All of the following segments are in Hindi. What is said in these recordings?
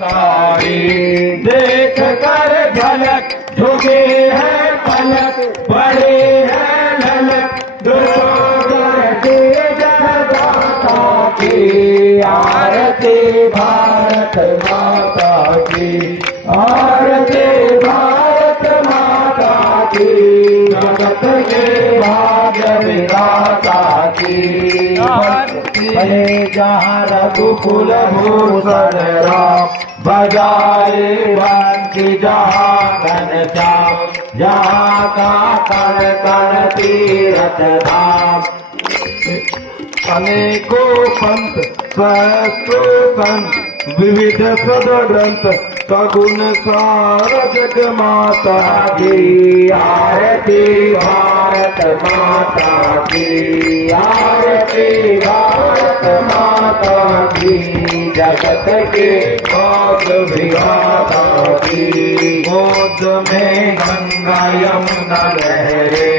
देख कर झलक झुके हैं पलक बड़े हैं ललक की जनता की आरती भारत माता की आरती भारत माता की जगत के भाग्य विधाता की भले जहाँ रघुकुल भूषण राम बजाए बंसी जहाँ घनश्याम जहाँ का कण कण तीरथ धाम। अनेकों पंथ सहस्रो संत विविध सदग्रंथ सगुण सार जग माता की आरती भारत माता की आरती भारत माता की जगत के भाग्य विधाता की। गोद में गंगा यमुना लहरे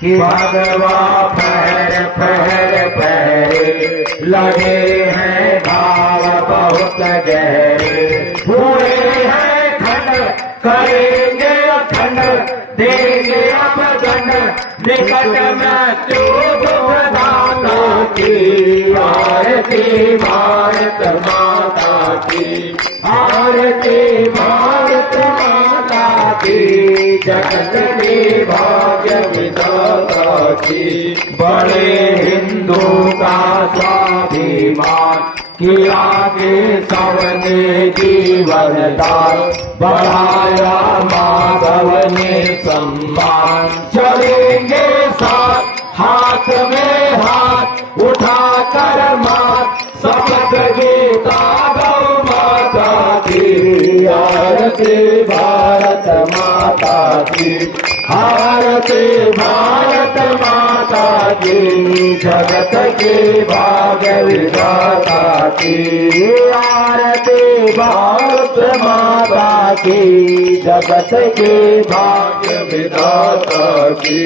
कि भगवा पहर पहर पहरे लगे हैं भाव बहुत गहरे हुए हैं खंड करेंगे अखंड देंगे अब दंड निकट मृत्यु दुखदाता की आरती भारत माता की आरती भारत माता की जगत के भाग्य विधाता की। बड़े हिंदू का स्वाभिमान किया के सबने जीवन दान बढ़ाया माधव ने सम्मान। चलेंगे साथ हाथ में हाथ उठा कर मात शपथ गीता गौ माता की आरती भारत माता की आरती भारत माता की जगत के भाग्य विधाता की आरती भारत माता की जगत के भाग्य विधाता की।